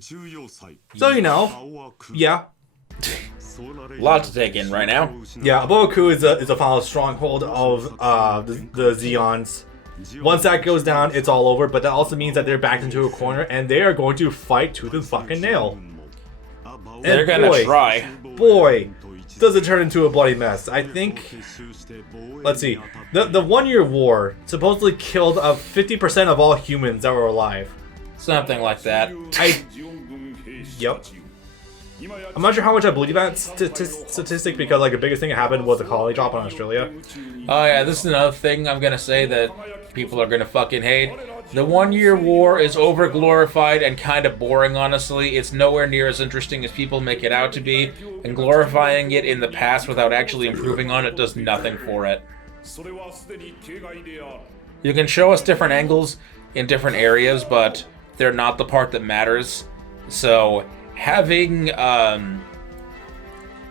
So, you know, yeah. A lot to take in right now. Yeah, Aboku is a final stronghold of the Zeons. Once that goes down, it's all over, but that also means that they're backed into a corner, and they are going to fight tooth and fucking nail. And they're gonna try. Boy, does it turn into a bloody mess. I think... Let's see. The 1 year war supposedly killed 50% of all humans that were alive. Something like that. Yep. I'm not sure how much I believe that statistic because like the biggest thing that happened was a colony drop on Australia. Oh yeah, this is another thing I'm gonna say that people are gonna fucking hate. The 1 year war is over glorified and kind of boring, honestly. It's nowhere near as interesting as people make it out to be, and glorifying it in the past without actually improving on it does nothing for it. You can show us different angles in different areas, but they're not the part that matters. So having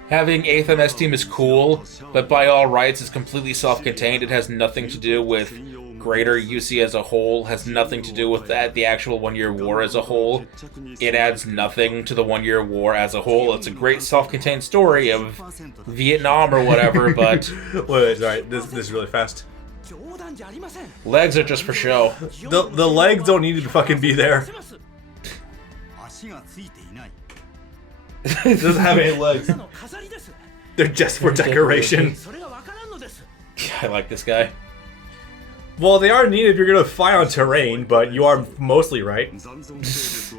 8th MS team is cool, but by all rights is completely self-contained. It has nothing to do with greater UC as a whole, has nothing to do with the actual 1 year war as a whole. It adds nothing to the 1 year war as a whole. It's a great self-contained story of Vietnam or whatever, but... Wait, sorry, this is really fast. Legs are just for show. The legs don't need to fucking be there. It doesn't have any legs. They're just for decoration. I like this guy. Well, they are needed if you're gonna fight on terrain, but you are mostly right. If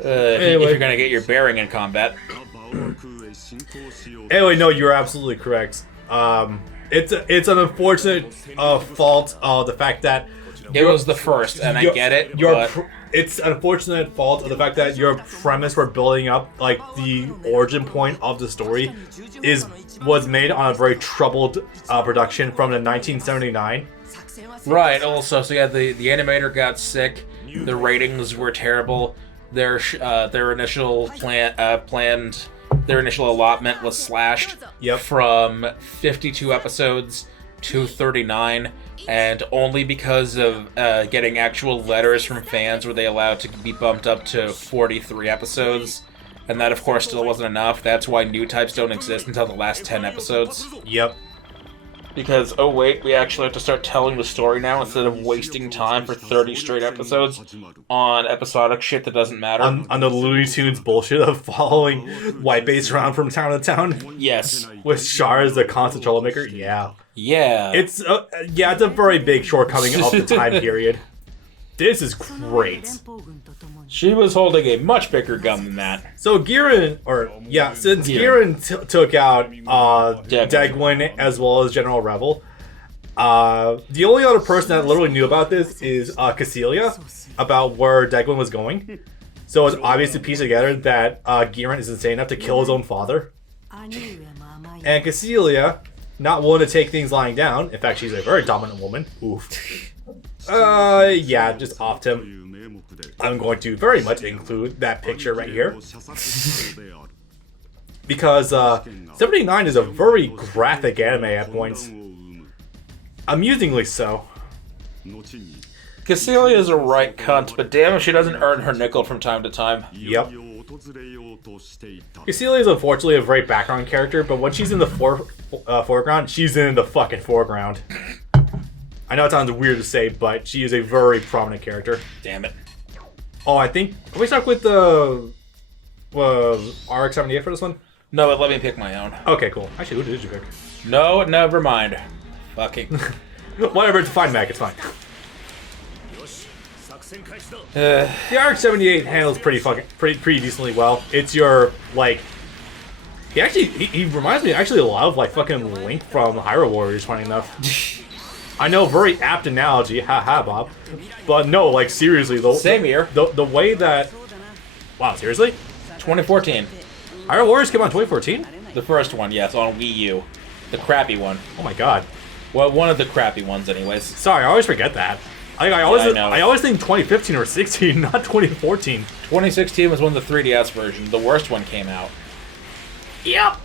you're gonna get your bearing in combat. Anyway, no, you're absolutely correct. It's an unfortunate fault of the fact that it was the first, and I get it. It's an unfortunate fault of the fact that your premise for building up like the origin point of the story was made on a very troubled production from the 1979. Right. Also, so yeah, the animator got sick. The ratings were terrible. Their initial their initial allotment was slashed from 52 episodes to 39. And only because of getting actual letters from fans were they allowed to be bumped up to 43 episodes. And that, of course, still wasn't enough. That's why new types don't exist until the last 10 episodes. Yep. Because, oh wait, we actually have to start telling the story now instead of wasting time for 30 straight episodes on episodic shit that doesn't matter. On the Looney Tunes bullshit of following White Base around from town to town? Yes. With Char as the constant troublemaker? Yeah. Yeah. It's a very big shortcoming of the time period. This is great. She was holding a much bigger gun than that. So Gihren, since Gihren took out Degwin as well as General Revel, the only other person that literally knew about this is Kycilia, about where Degwin was going. So it's obvious to piece together that Gihren is insane enough to kill his own father. And Kycilia, not willing to take things lying down, in fact she's a very dominant woman, oof. Just offed him. I'm going to very much include that picture right here. Because 79 is a very graphic anime at points. Amusingly so. Kycilia is a right cunt, but damn if she doesn't earn her nickel from time to time. Yep. Kycilia is unfortunately a very background character, but when she's in the foreground, she's in the fucking foreground. I know it sounds weird to say, but she is a very prominent character. Damn it. Oh, I think... Are we stuck with the... RX-78 for this one? No, let me pick my own. Okay, cool. Actually, who did you pick? No, never mind. Fucking... Whatever, it's fine, Mac. It's fine. The RX-78 handles pretty decently well. It's your, like... He reminds me actually a lot of, like, fucking Link from Hyrule Warriors, funny enough. I know, very apt analogy, haha, Bob. But no, like, seriously, same year. The way that... Wow, seriously? 2014. Hyrule Warriors came out in 2014? The first one, yes, on Wii U. The crappy one. Oh my god. Well, one of the crappy ones, anyways. Sorry, I always forget that. I always think 2015 or 16, not 2014. 2016 was when the 3DS version, the worst one, came out. Yep.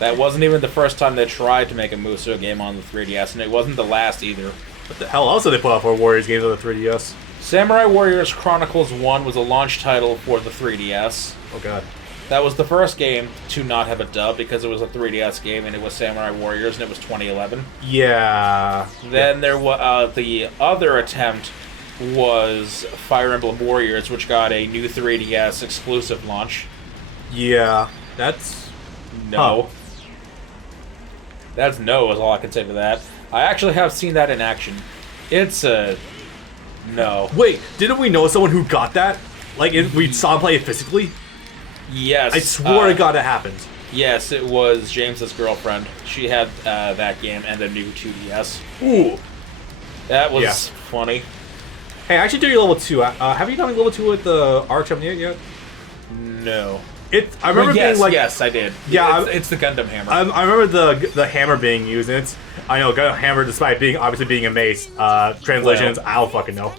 That wasn't even the first time they tried to make a Musou game on the 3DS, and it wasn't the last either. What the hell else did they put out for Warriors games on the 3DS? Samurai Warriors Chronicles 1 was a launch title for the 3DS. Oh god. That was the first game to not have a dub because it was a 3DS game and it was Samurai Warriors and it was 2011. Yeah. Then there was the other attempt was Fire Emblem Warriors, which got a new 3DS exclusive launch. Yeah. That's... No. Huh. That's no is all I can say to that. I actually have seen that in action. It's a... no. Wait, didn't we know someone who got that? Like, we saw him play it physically? Yes. I swore to God it happened. Yes, it was James's girlfriend. She had that game and a new 2DS. Ooh. That was funny. Hey, I actually do your level 2. Have you done level 2 with the Arch Omniate yet? No. I remember being like... Yes, I did. Yeah, it's the Gundam hammer. I remember the hammer being used, and it's... I know, Gundam hammer, despite being obviously being a mace. Translations, I don't fucking know.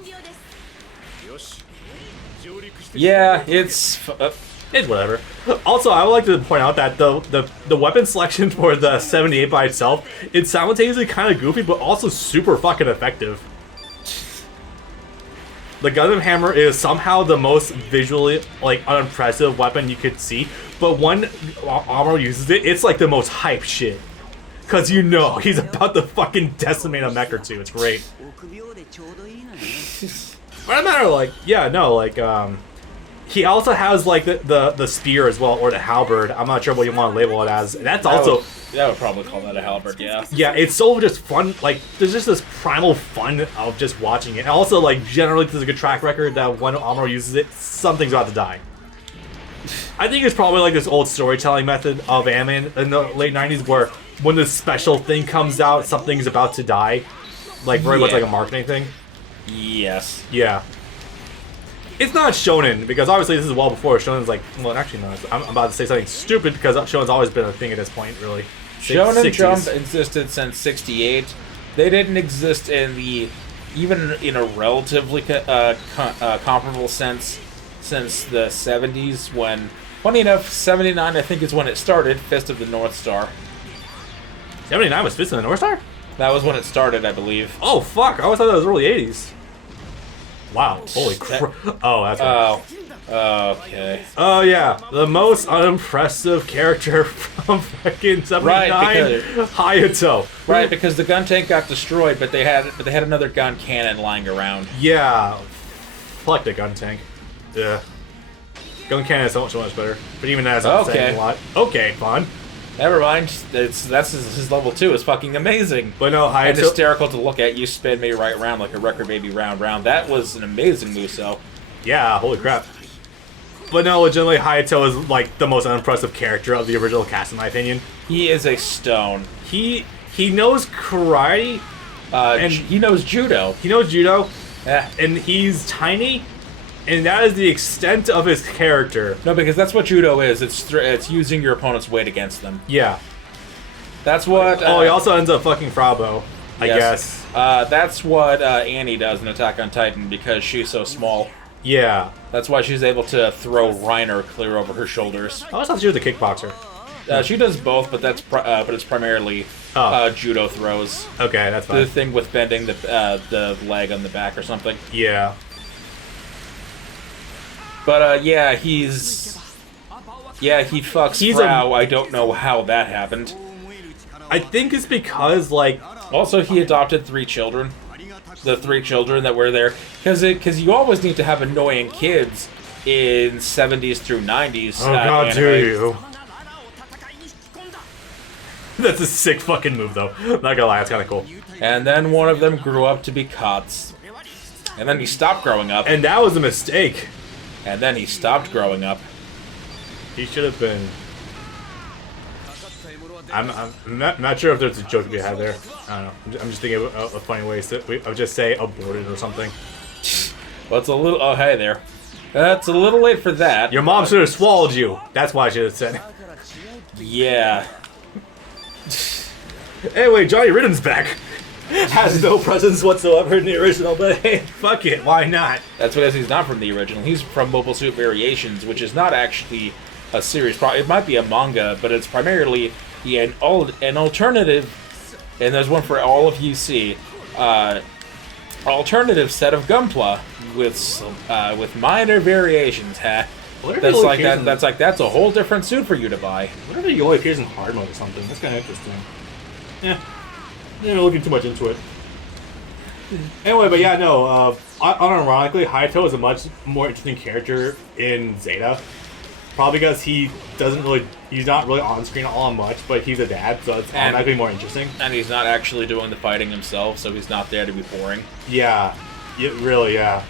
Yeah, it's whatever. Also, I would like to point out that the weapon selection for the 78 by itself, it's simultaneously kind of goofy, but also super fucking effective. The Gundam hammer is somehow the most visually, like, unimpressive weapon you could see, but when Amuro uses it, it's like the most hype shit. Cause you know he's about to fucking decimate a mech or two. It's great. But no matter, like, yeah, no, like, he also has like the spear as well, or the halberd. I'm not sure what you want to label it as. That's also... I would probably call that a halberd, yeah. Yeah, it's so just fun. Like, there's just this primal fun of just watching it. And also, like, generally, there's a good track record that when Amuro uses it, something's about to die. I think it's probably like this old storytelling method of anime in the late 90s where when the special thing comes out, something's about to die. Like, very much like a marketing thing. Yes. Yeah. It's not shonen, because obviously this is well before shonen's like... Well, actually, no. I'm about to say something stupid, because shonen's always been a thing at this point, really. Shonen Jump existed since '68. They didn't exist in the... even in a relatively comparable sense since the 70s, when... Funny enough, 79 I think is when it started, Fist of the North Star. 79 was Fist of the North Star? That was when it started, I believe. Oh, fuck. I always thought that was early 80s. Wow. Holy crap. Oh, that's right. Okay. Oh, yeah. The most unimpressive character from fucking 79, right, Hayato. Right, because the gun tank got destroyed, but they had another gun cannon lying around. Yeah. Fuck the gun tank. Yeah. Gun cannon is so much better. But even that's not saying a lot. Okay, fun. Never mind. That's his level 2 is fucking amazing. But no, Hayato... And hysterical to look at. You spin me right round like a record baby round. That was an amazing moveset. Yeah, holy crap. But no, legitimately, Hayato is like the most unimpressive character of the original cast, in my opinion. He is a stone. He knows karate. And he knows judo. He knows judo. Yeah. And he's tiny. And that is the extent of his character. No, because that's what judo is. It's using your opponent's weight against them. Yeah. That's what... he also ends up fucking Frabo, I guess. That's what Annie does in Attack on Titan, because she's so small. Yeah. That's why she's able to throw Reiner clear over her shoulders. I always thought she was a kickboxer. She does both, but it's primarily judo throws. Okay, that's fine. The thing with bending the leg on the back or something. Yeah. But yeah, he fucks Frau. I don't know how that happened. I think it's because, like... Also, he adopted 3 children. The 3 children that were there. Because you always need to have annoying kids in 70s through 90s. Oh god, do you? That's a sick fucking move, though. Not gonna lie, it's kind of cool. And then one of them grew up to be Kotz. And then he stopped growing up. And that was a mistake. And then he stopped growing up. He should have been... I'm not sure if there's a joke to be had there. I don't know. I'm just thinking of funny ways that I would just say aborted or something. Well, it's a little... Oh, hey there. It's a little late for that. Your mom should have swallowed you. That's why I should have said. Yeah. Anyway, Johnny Ridden's back. Has no presence whatsoever in the original, but hey, fuck it, why not? That's because he's not from the original. He's from Mobile Suit Variations, which is not actually a series. It might be a manga, but it's primarily an alternative, and there's one for all of UC, alternative set of Gunpla with minor variations. That's a whole different suit for you to buy. What if he only appears in hard mode or something? That's kind of interesting. Yeah, I'm not looking too much into it. Anyway, but yeah, no. Unironically, Hayato is a much more interesting character in Zeta. Probably because he's not really on screen all much, but he's a dad, so it's automatically more interesting. And he's not actually doing the fighting himself, so he's not there to be boring. Yeah, really, yeah.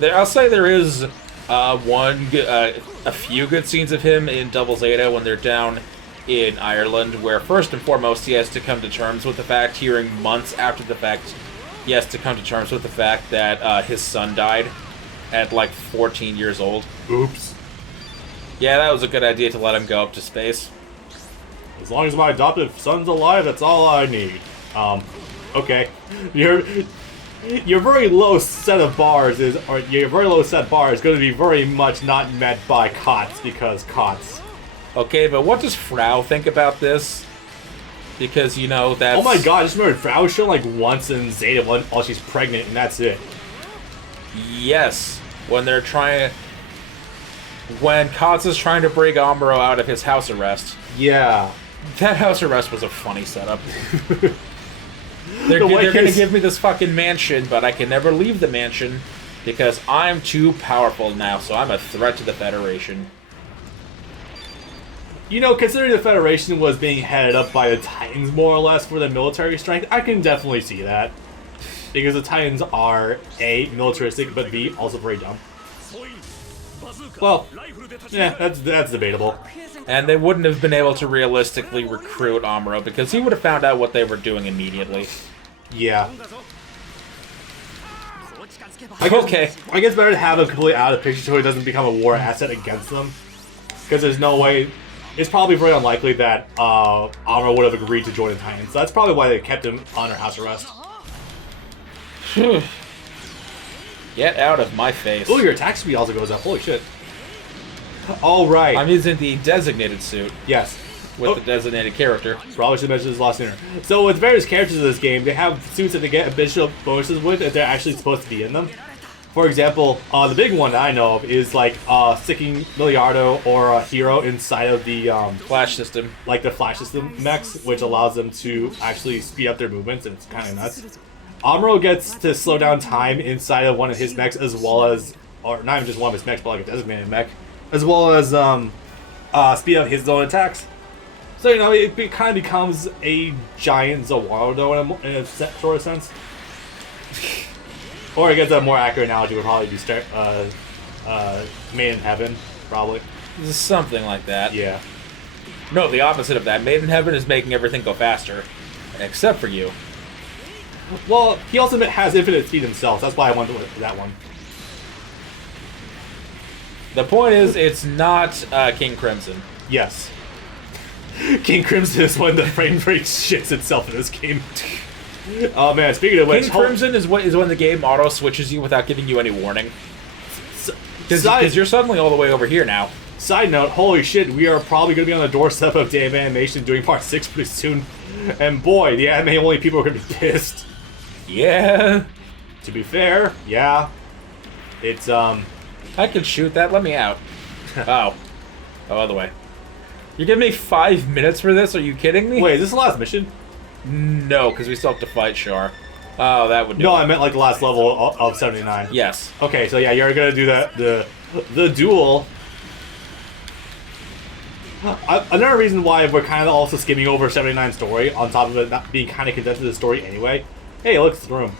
I'll say there is a few good scenes of him in Double Zeta when they're down in Ireland, where first and foremost he has to come to terms with the fact, hearing months after the fact, he has to come to terms with the fact that his son died at like 14 years old. Oops. Yeah, that was a good idea to let him go up to space. As long as my adopted son's alive, that's all I need. Okay. Your very low set bar is going to be very much not met by COTS because COTS. Okay, but what does Frau think about this? Because, you know, that's... Oh my god, I just remembered Frau shown like once in Zeta while she's pregnant, and that's it. Yes. When they're trying... When Kaz is trying to break Amuro out of his house arrest. Yeah. That house arrest was a funny setup. They're going to give me this fucking mansion, but I can never leave the mansion because I'm too powerful now, so I'm a threat to the Federation. You know, considering the Federation was being headed up by the Titans, more or less, for the military strength, I can definitely see that. Because the Titans are, A, militaristic, but B, also very dumb. Well, yeah, that's debatable. And they wouldn't have been able to realistically recruit Amuro because he would have found out what they were doing immediately. Yeah. I guess better to have him completely out of the picture so he doesn't become a war asset against them. Because there's no way... It's probably very unlikely that Amuro would have agreed to join the Titans. So that's probably why they kept him under house arrest. Get out of my face. Oh, your attack speed also goes up. Holy shit. All right. I'm using the designated suit. Yes. With the designated character. Probably should mention this a lot sooner. So with various characters in this game, they have suits that they get additional bonuses with if they're actually supposed to be in them. For example, the big one that I know of is like sticking Miliardo or a hero inside of the Flash system. Like the Flash system mechs, which allows them to actually speed up their movements, and it's kind of nuts. Amuro gets to slow down time inside of one of his mechs as well as, or not even just one of his mechs, but like a designated mech, as well as speed up his own attacks. So, you know, it kind of becomes a giant Zawarudo in a sort of sense. Or I guess a more accurate analogy would probably be Made in Heaven, probably. Something like that. Yeah. No, the opposite of that. Made in Heaven is making everything go faster. Except for you. Well, he also has infinite speed himself. That's why I went with that one. The point is, it's not King Crimson. Yes. King Crimson is when the frame rate shits itself in this game. Oh man, speaking of which... King Crimson is when the game auto-switches you without giving you any warning. Because you're suddenly all the way over here now. Side note, holy shit, we are probably going to be on the doorstep of Day of Animation doing Part 6 pretty soon. And boy, the anime-only people are going to be pissed. Yeah. To be fair, yeah. It's, I can shoot that, let me out. Oh, other way. You're giving me 5 minutes for this? Are you kidding me? Wait, is this the last mission? No, because we still have to fight Char. Oh, that would do No, it. I meant like the last level of 79. Yes. Okay, so yeah, you're gonna do the duel. Another reason why we're kind of also skimming over 79's story, on top of it not being kind of condensed to the story anyway. Hey, look, it's the room.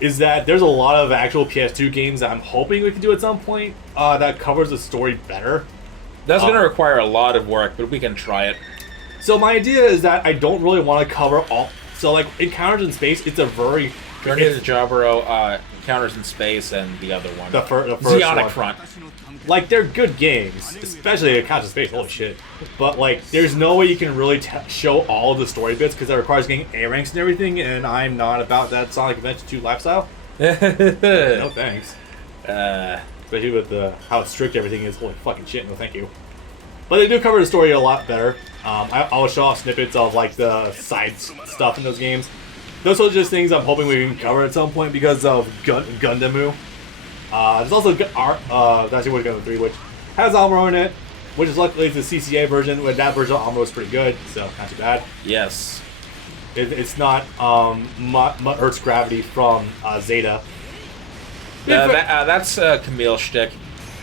Is that there's a lot of actual PS2 games that I'm hoping we can do at some point that covers the story better. That's going to require a lot of work, but we can try it. So my idea is that I don't really want to cover all... So, like, Encounters in Space, it's a very... Journey to Jaburo, Encounters in Space, and the other one. The first Zeonic one. Front. Like, they're good games, especially Encounters in Space, holy shit. But, like, there's no way you can really show all of the story bits, because that requires getting A ranks and everything, and I'm not about that Sonic Adventure 2 lifestyle. No thanks. Especially with how strict everything is. Holy fucking shit, no thank you. But they do cover the story a lot better. I'll show off snippets of like the side stuff in those games. those are just things I'm hoping we can cover at some point because of Gundam. There's also Dynasty Warriors Gundam 3, which has Amuro in it, which is luckily the CCA version. Where that version of Amuro is pretty good, so not too bad. Yes. It's not Earth's gravity from Zeta. That's Camille shtick.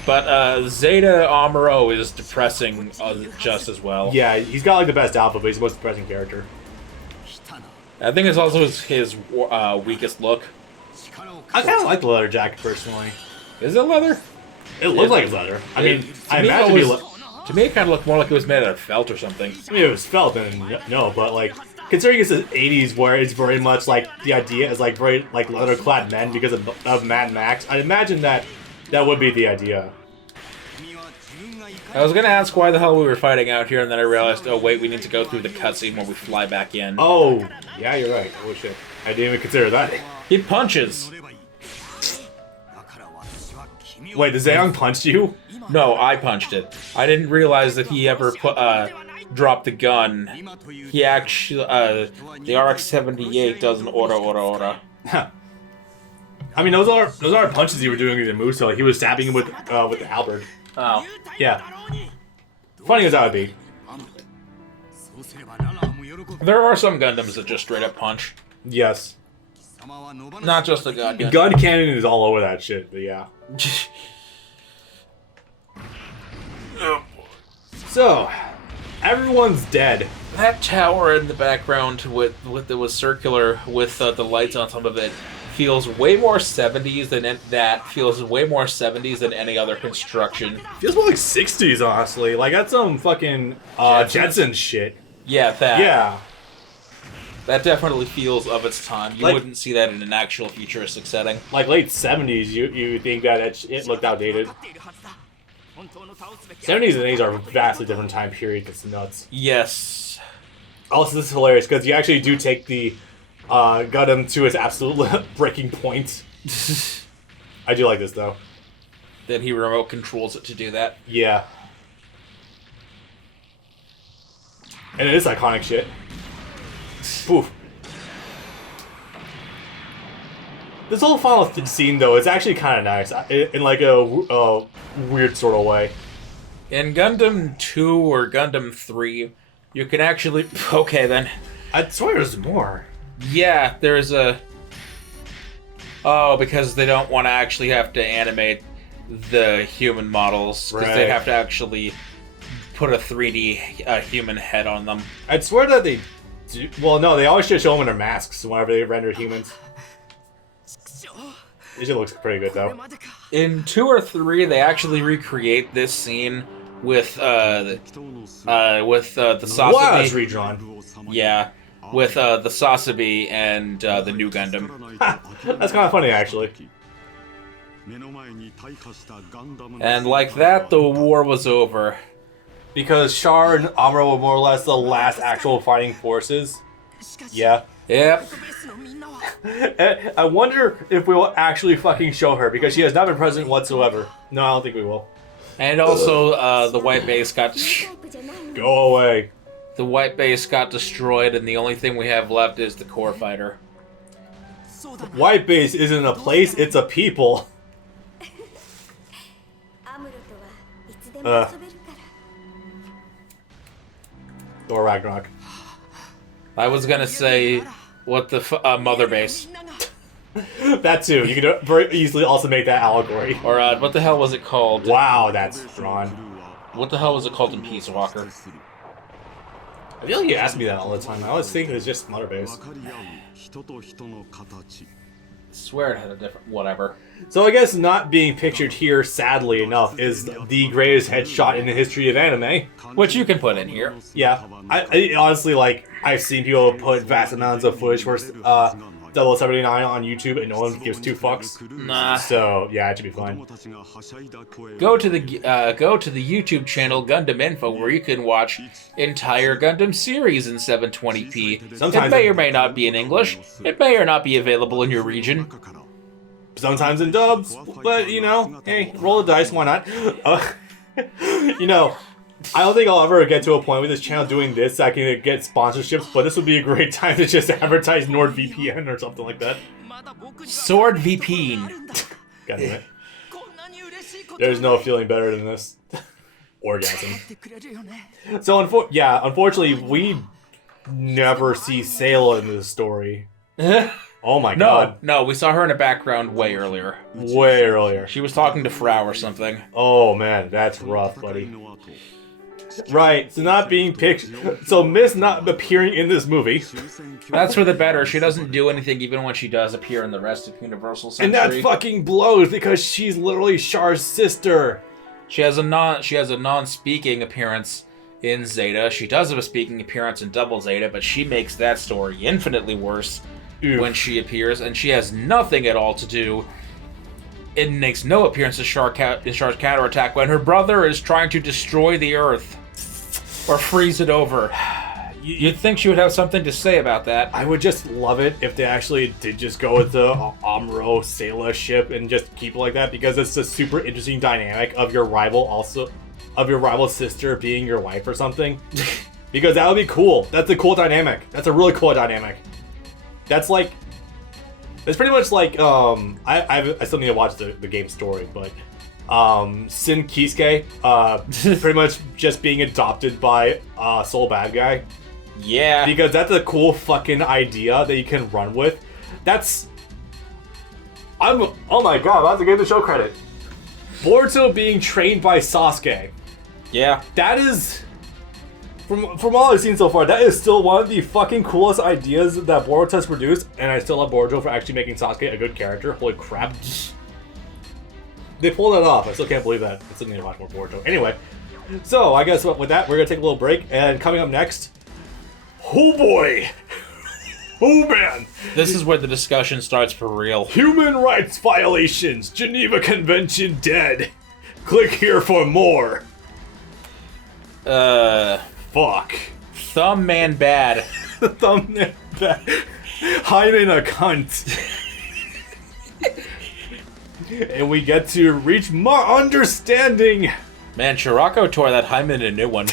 But Zeta Amuro is depressing just as well. Yeah, he's got like the best alpha, but he's the most depressing character. I think it's also his weakest look. I kind of like the leather jacket personally. Is it leather? It looks like it's leather. I mean, I imagine to me it kind of looked more like it was made out of felt or something. I mean, if it was felt, then no. But like, considering it's the '80s, where it's very much like the idea is like very like leather-clad men because of Mad Max, I imagine that would be the idea. I was gonna ask why the hell we were fighting out here, and then I realized, oh wait, we need to go through the cutscene when we fly back in. Oh, yeah, you're right. Oh shit, I didn't even consider that. He punches. Wait, the Zeon punched you? No, I punched it. I didn't realize that he ever dropped the gun. He actually, the RX-78 doesn't order. I mean, those are punches you were doing in the Muso. Like, he was stabbing him with the halberd. Oh. Yeah. Funny as that would be. There are some Gundams that just straight up punch. Yes. Not just the gun. Gun cannon is all over that shit, but yeah. So, everyone's dead. That tower in the background with it was circular with the lights on top of it feels way more 70s than that. Feels way more 70s than any other construction. Feels more like 60s, honestly. Like that's some fucking Jetson shit. Yeah, that. Yeah. That definitely feels of its time. You like, wouldn't see that in an actual futuristic setting. Like late 70s, you think that it looked outdated. 70s and 80s are a vastly different time period. It's nuts. Yes. Also, this is hilarious because you actually do take the Gundam to its absolute breaking point. I do like this though. Then he remote controls it to do that. Yeah. And it is iconic shit. Poof. This whole final scene, though, is actually kind of nice in like a weird sort of way. In Gundam 2 or Gundam 3, you can actually... Okay, then. I swear there's more. Yeah, there's a... Oh, because they don't want to actually have to animate the human models. Because they have to actually put a 3D human head on them. I'd swear that they do... Well, no, they always just show them in their masks whenever they render humans. It just looks pretty good, though. In 2 or 3, they actually recreate this scene with the Sasabi. Wow, it's redrawn. Yeah, with the Sasabi and the new Gundam. That's kind of funny, actually. And like that, the war was over. Because Char and Amuro were more or less the last actual fighting forces. Yeah. Yep. I wonder if we will actually fucking show her, because she has not been present whatsoever. No, I don't think we will. And also, the white base got... Go away. The white base got destroyed, and the only thing we have left is the core fighter. White base isn't a place, it's a people. Thor Ragnarok. I was gonna say, what the mother base. That too. You could very easily also make that allegory. Or what the hell was it called? Wow, that's drawn. What the hell was it called in Peace Walker? I feel like you ask me that all the time. I always think it's just mother base. I swear it had a different whatever. So I guess not being pictured here, sadly enough, is the greatest headshot in the history of anime. Which you can put in here. Yeah. I honestly, like, I've seen people put vast amounts of footage for 0079 on YouTube and no one gives two fucks. Nah. So, yeah, it should be fine. Go to the YouTube channel Gundam Info, where you can watch entire Gundam series in 720p. Sometimes it may or may not be in English. It may or not be available in your region. Sometimes in dubs, but, you know, hey, roll the dice, why not? You know, I don't think I'll ever get to a point with this channel doing this so I can get sponsorships, but this would be a great time to just advertise NordVPN or something like that. Sword VP. God damn it. There's no feeling better than this. Orgasm. So, unfortunately, we never see Sayla in this story. Oh my god. No, we saw her in the background way earlier. Way earlier. She was talking to Frau or something. Oh man, that's rough, buddy. Right, so not being picked. So Miss not appearing in this movie. That's for the better. She doesn't do anything even when she does appear in the rest of Universal Century. And that fucking blows because she's literally Char's sister. She has a non-speaking appearance in Zeta. She does have a speaking appearance in Double Zeta, but she makes that story infinitely worse when she appears, and she has nothing at all to do. It makes no appearance in Char's counterattack when her brother is trying to destroy the Earth. Or freeze it over. You'd think she would have something to say about that. I would just love it if they actually did just go with the Amuro Sayla ship and just keep it like that, because it's a super interesting dynamic of your rival sister being your wife or something. Because that would be cool. That's a cool dynamic. That's a really cool dynamic. That's like... It's pretty much like, I still need to watch the game story, but... Sin Kisuke, pretty much just being adopted by Soul Bad Guy. Yeah. Because that's a cool fucking idea that you can run with. Oh my god, I have to give the show credit. Boruto being trained by Sasuke. Yeah. That is, from all I've seen so far, that is still one of the fucking coolest ideas that Boruto has produced, and I still love Boruto for actually making Sasuke a good character. Holy crap. They pulled it off. I still can't believe that. I still need to watch more Boruto. Anyway, so I guess with that, we're going to take a little break. And coming up next... Oh boy! Oh man! This is where the discussion starts for real. Human rights violations! Geneva Convention dead! Click here for more! Fuck. Thumb man bad. Thumb man bad. Hiding a cunt. And we get to reach more understanding. Man, Chirako tore that hymen a new one.